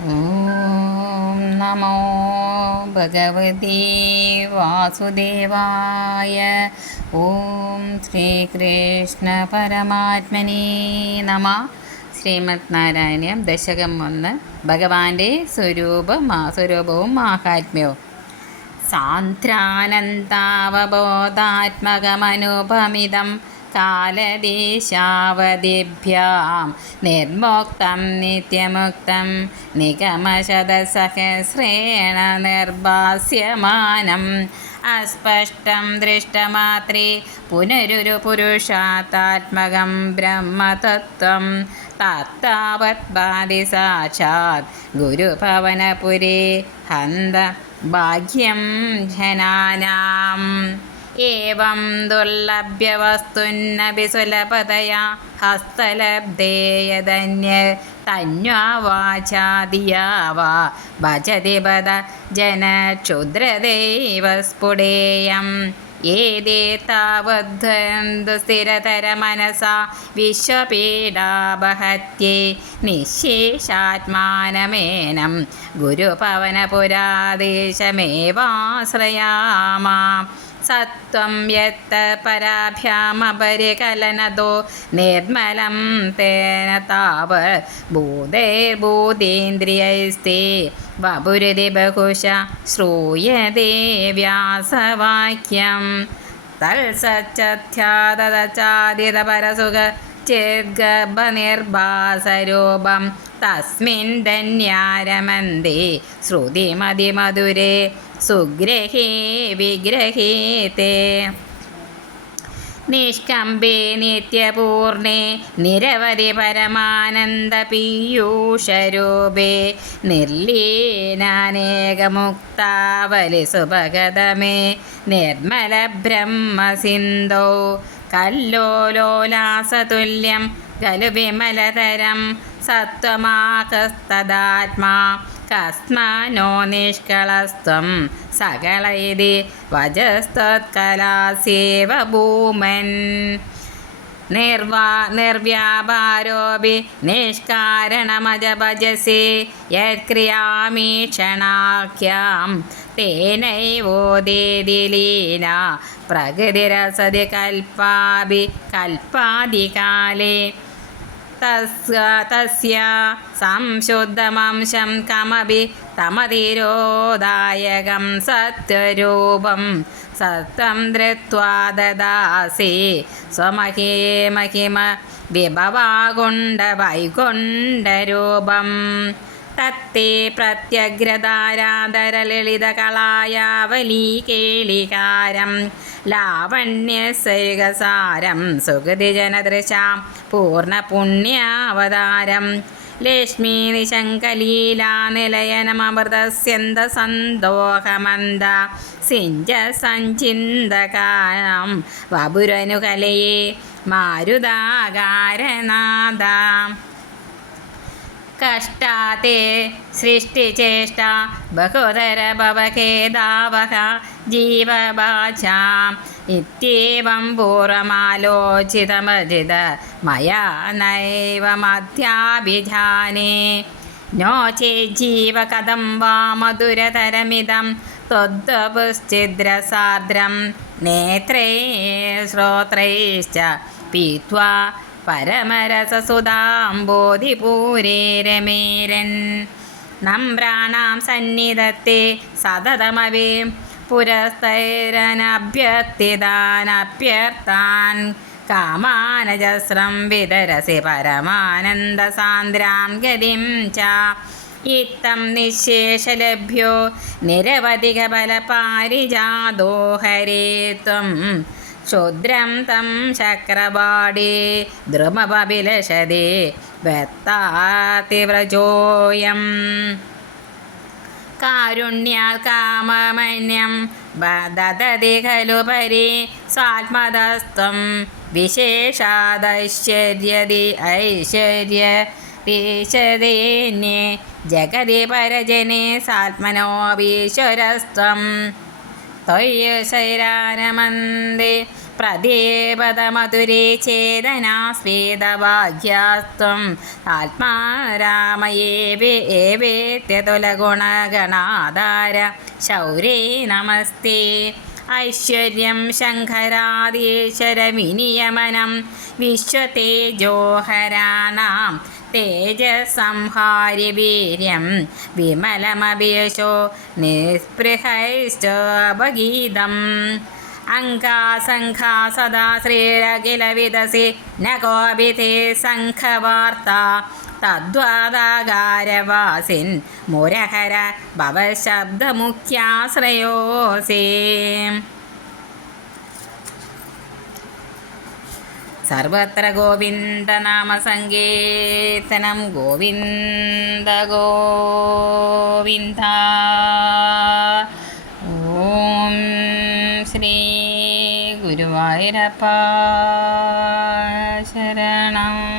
ഓം നമോ ഭഗവതി വാസുദേവായ ഓം ശ്രീകൃഷ്ണ പരമാത്മനേ നമ ശ്രീമത് നാരായണീയം ദശകം ഒന്ന് ഭഗവാന്റെ സ്വരൂപ സ്വരൂപവും മാഹാത്മ്യവും. സാന്ദ്രാനന്താവബോധാത്മകമനുപമിതം കാലദേശാവതിഭ്യാം നിർമോക്തം നിത്യമുക്തം നിഗമശതസഹസ്രേണ നിർഭാസ്യമാനം. അസ്പഷ്ടം ദൃഷ്ടമാത്രേ പുനരൊരു പുരുഷാത്താത്മകം ബ്രഹ്മതത്വം. തത്താവത് ബാധി സാക്ഷാത് ഗുരുഭവനപുരേ ഹന്ത ഭാഗ്യം ജനാനാം. ഏവം ദുർലഭ്യവസ്തുന്നപി സുലഭതയാ ഹസ്തലബ്ധേയധന്യ. തന്വാചാദിയാ വാ ഭജതി പദ ജനക്ഷുദ്രദൈവസ്ഫുടേയം. ഏതേ താവദ്ധന്തു സ്ഥിരതര മനസാ. വിശ്വപീഡാപഹത്യേ. നിശേഷാത്മാനമേനം. ഗുരുഭവനപുരാദേശമേവാശ്രയാമാ. സത്വം യത്ത് പരാഭ്യാമപരികലനതോ നിർമ്മലം തേന താവ. ഭൂതേർഭൂതേന്ദ്രിയൈസ്തേ വപുരതി ബഹുശ ശ്രൂയതേ വ്യാസവാക്യം. തൽസച്ചാദിതപരസുഖ ചിർഗർഭനിർഭാസരൂപം തസ്മിൻ ധന്യാരമന്ദേ ശ്രുതിമതിമധുരേ സുഗ്രഹേ വിഗ്രഹേ തേ നിഷ്കമ്പേ നിത്യപൂർണേ നിരവധി പരമാനന്ദ പീയൂഷരൂപേ. നിർലീനാനേകമുക്താവലി സുഭഗതമേ നിർമ്മല ബ്രഹ്മസിന്ധോ കല്ലോലോലാസതുല്യം ഖലു വിമലതരം സത്വമാകസ്തദാത്മാ. കസ്മാനോ നിഷ്കളസ്ത്വം സകളൈതി വജസ്ത്വത്കലാസ്യേവ ഭൂമൻ നിർവാ നിർവ്യാപാരോപി നിഷ്കാരണമജഭജസി യത്ക്രിയാമീക്ഷണാഖ്യാം തേനൈവോദേതി ലീല പ്രകൃതിരസതി കൽപ്പാഭി കൽപ്പാദികാലേ തസ്യ തസ്യ സംശുദ്ധമംശം കമപി തമതിരോദായകം സത്വരൂപം സത്വം ധൃത്വാ ദദാസി സ്വമഹേ മഹിമ വിഭവാകുണ്ട വൈകുണ്ഠരൂപം തത്തേ പ്രത്യഗ്രതാരാധരലളിതകളായാവലീ കേളികാരം ലാവണ്യസൈകസാരം സുഗതിജനദൃശാം പൂർണപുണ്യാവതാരം ലക്ഷ്മീ നിശങ്കലീലാനിലയനമൃതസ്യന്തസന്തോഹമന്ദ സിഞ്ച സഞ്ചിന്തകാരം വപുരനുകലയെ മാരുതാകാരനാഥ कष्टा ते सृष्टिचेष्टा बहुधरभवखेदावः जीवभाषाम् इत्येवं पूर्वमालोचितमजित मया नैवमध्याभिधाने नो चेज्जीव कथं वा मधुरतरमिदं त्वद्वपुश्चिद्रसार्द्रं नेत्रैः श्रोत्रैश्च पीत्वा പരമരസസുതാംബോധിപൂരേ രമേരൻ നമ്രാണാം സന്നിധത്തെ സതതമവേ പുരസ്തൈരനഭ്യത്തിദാനഭ്യർത്ഥാൻ കാമാനജസ്രം വിതരസി പരമാനന്ദസാന്ദ്രാം ഗതിം ച. ഇത്തം നിശേഷലഭ്യോ. നിരവധിക ബലപാരിജാതോ ഹരേ ചക്രപാടേ ദ്രുമപവിലഷതേ വെത്താതിവ്രജോയം കാരുണ്യാൽ കാമമന്യം ദദതി ഖലു പരി സ്വാത്മതസ്ത്വം വിശേഷാദൈശ്വര്യതി ഐശ്വര്യ ീശദേന്യേ ജഗതി പരജനെ സാത്മനോപീശ്വരസ്ത്വം ത്വയ്യ ശൈരാനമന്ദേ പ്രദേപദമധുരേ ചേതനാ സ്വേദഭാഗ്യാസ്ത്വം ആത്മാരാമയേവേ ഏവേത്യതുലഗുണഗണാധാര ശൗരേ നമസ്തേ. ഐശ്വര്യം ശങ്കരാദീശ്വരവിനിയമനം. വിശ്വതേജോഹരാണാം തേജസംഹാരി വീര്യം വിമലമഭിയശോ നിസ്പൃഹൈശ്ചോപഗീതം. അങ്കാസംഘാ സദാ ശ്രീരഖില വിദസി ന കോപി തേ സംഘവാർത്ത തദ്വാദാകാരവാസിൻ മുരഹര ഭവശബ്ദമുഖ്യാശ്രയോസേ സർവത്ര ഗോവിന്ദനാമസങ്കീർത്തനം ഗോവിന്ദ ഗോവിന്ദ. ഓം ശ്രീ திருவாயிரப்பா சரணம்.